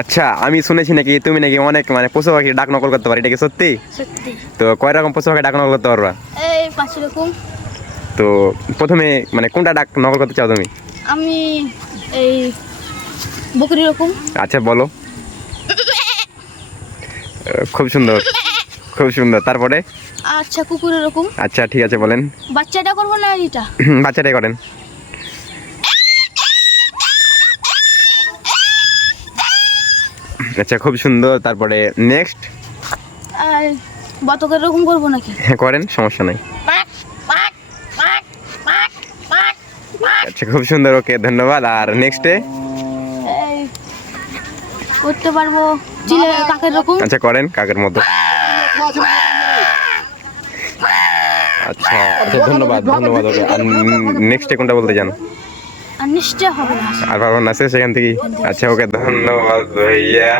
আচ্ছা, আমি শুনেছি নাকি তুমি নাকি অনেক মানে পশু পাখি ডাক নকল করতে পারো, এটা কি সত্যি? সত্যি। তো কয় রকম পশু পাখি ডাক নকল করতে পারবা? এই 5 রকম। তো প্রথমে মানে কোনটা ডাক নকল করতে চাও তুমি? আমি এই বকরি রকম। আচ্ছা বলো। খুব সুন্দর, খুব সুন্দর। তারপরে? আচ্ছা কুকুরের রকম। আচ্ছা ঠিক আছে, বলেন। বাচ্চাটা করবো না এটা? বাচ্চাটাই করেন। আচ্ছা খুব সুন্দর। তারপরে নেক্সট? আর বতকের রকম করবো নাকি? হ্যাঁ করেন, সমস্যা নাই। আচ্ছা খুব সুন্দর, ওকে ধন্যবাদ। আর নেক্সটে? এই করতে পারবো চিলে কাকের রকম। আচ্ছা করেন কাকের মতো। আচ্ছা আচ্ছা ধন্যবাদ ধন্যবাদ, ওকে। আর নেক্সটে কোনটা বলতে চান? আর নিশ্চয় হবে না। আর ভাবনা আছে সেখান থেকে? আচ্ছা ওকে ধন্যবাদ ভাইয়া।